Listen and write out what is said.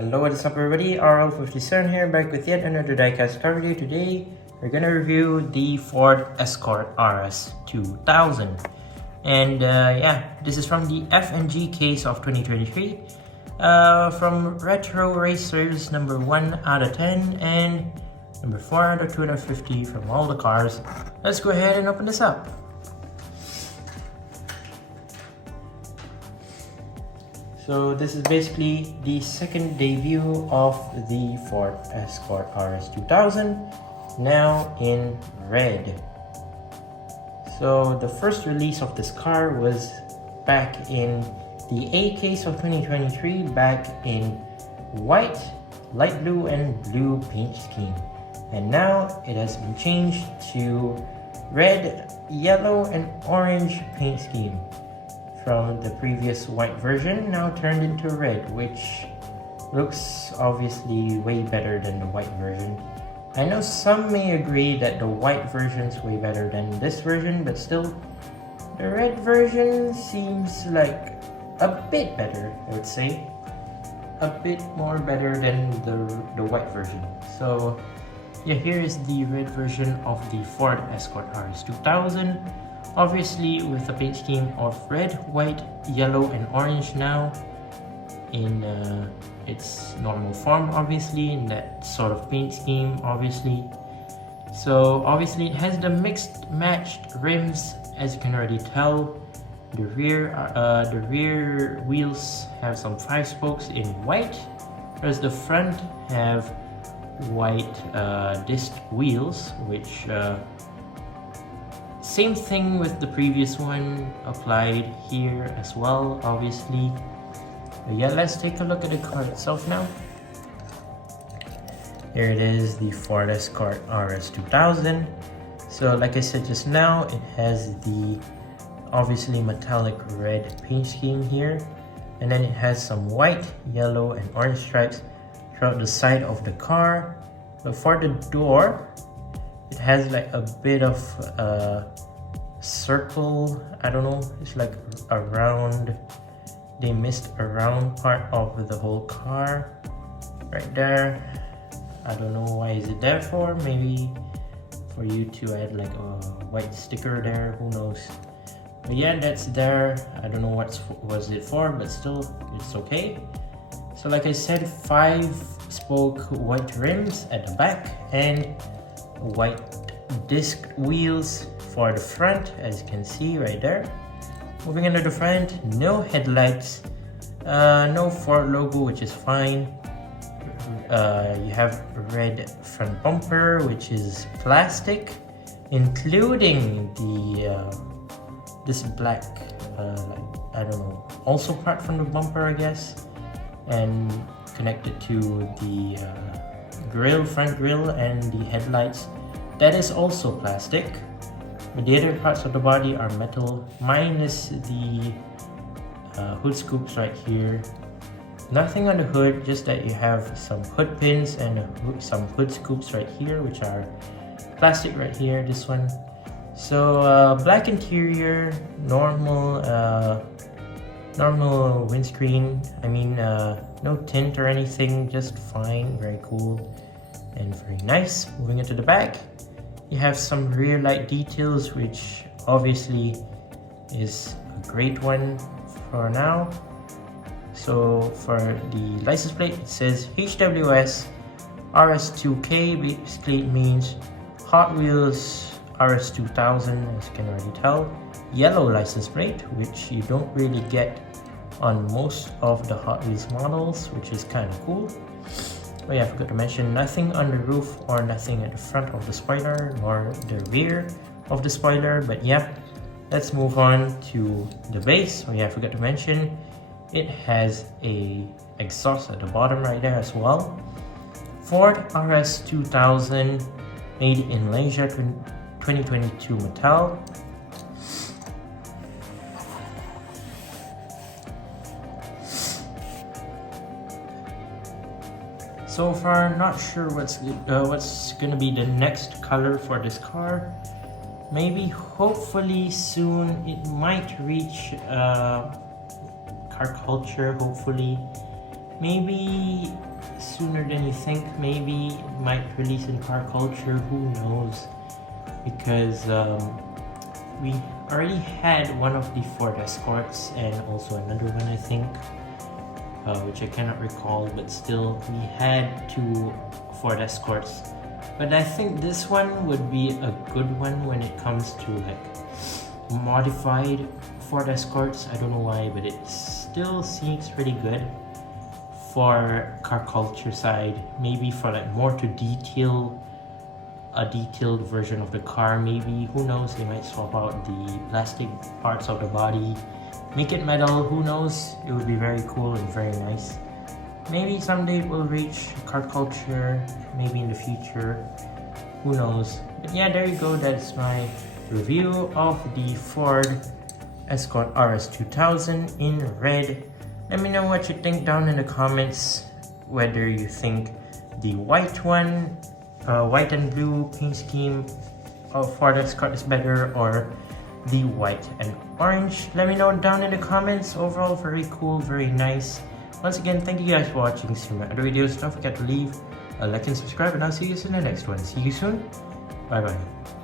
Hello, what's up everybody, RL57 here, back with yet another diecast car review. Today, we're gonna review the Ford Escort RS2000. And yeah, this is from the F&G case of 2023. From Retro Racers, number 1 out of 10 and number 4 out of 250 from all the cars. Let's go ahead and open this up. So this is basically the second debut of the Ford Escort RS2000, now in red. So the first release of this car was back in the A case of 2023, back in white, light blue and blue paint scheme. And now it has been changed to red, yellow and orange paint scheme. From the previous white version, now turned into red, which looks obviously way better than the white version. I know some may agree that the white version's way better than this version, but still, the red version seems like a bit better, I would say. A bit more better than the white version. So yeah, here is the red version of the Ford Escort RS2000. Obviously with the paint scheme of red, white, yellow and orange now in its normal form, obviously in that sort of paint scheme, obviously. So obviously it has the mixed matched rims, as you can already tell. The rear wheels have some 5 spokes in white, whereas the front have white disc wheels, which same thing with the previous one applied here as well, obviously. But yeah, let's take a look at the car itself now. Here it is, the Ford Escort RS2000. So like I said just now, it has the obviously metallic red paint scheme here, and then it has some white, yellow and orange stripes throughout the side of the car. But for the door, it has like a bit of circle, I don't know, it's like a round, they missed a round part of the whole car right there. I don't know why is it there for, maybe for you to add like a white sticker there, who knows. But yeah, that's there. I don't know what was it for, but still it's okay. So like I said, 5 spoke white rims at the back and white disc wheels for the front, as you can see right there. Moving into the front, no headlights, no Ford logo, which is fine. You have red front bumper, which is plastic, including the this black like, I don't know, also part from the bumper, I guess, and connected to the front grille and the headlights. That is also plastic. But the other parts of the body are metal, minus the hood scoops right here. Nothing on the hood, just that you have some hood pins and some hood scoops right here, which are plastic right here, this one. So black interior, normal windscreen. I mean, no tint or anything, just fine, very cool and very nice. Moving into the back, you have some rear light details, which obviously is a great one for now. So for the license plate, it says HWS RS2K. Basically it means Hot Wheels RS2000, as you can already tell. Yellow license plate, which you don't really get on most of the Hot Wheels models, which is kind of cool. Oh yeah, I forgot to mention, nothing on the roof or nothing at the front of the spoiler nor the rear of the spoiler. But yeah, let's move on to the base. Oh yeah, I forgot to mention, it has a exhaust at the bottom right there as well. Ford RS2000, made in Malaysia, 2022 metal. So far, not sure what's gonna be the next color for this car. Maybe, hopefully soon, it might reach car culture, hopefully. Maybe sooner than you think. Maybe it might release in car culture, who knows, because we already had one of the Ford Escorts and also another one, I think, which I cannot recall, but still we had 2 Ford Escorts. But I think this one would be a good one when it comes to like modified Ford Escorts. I don't know why, but it still seems pretty good for car culture side. Maybe for like more to detail, a detailed version of the car, maybe, who knows, they might swap out the plastic parts of the body, make it metal, who knows. It would be very cool and very nice. Maybe someday it will reach car culture, maybe in the future, who knows. But yeah, there you go, that's my review of the Ford Escort RS2000 in red. Let me know what you think down in the comments, whether you think the white one, white and blue paint scheme of Ford Escort is better, or the white and orange. Let me know down in the comments. Overall, very cool, very nice. Once again, thank you guys for watching. See my other videos. Don't forget to leave a like and subscribe, and I'll see you in the next one. See you soon. Bye bye.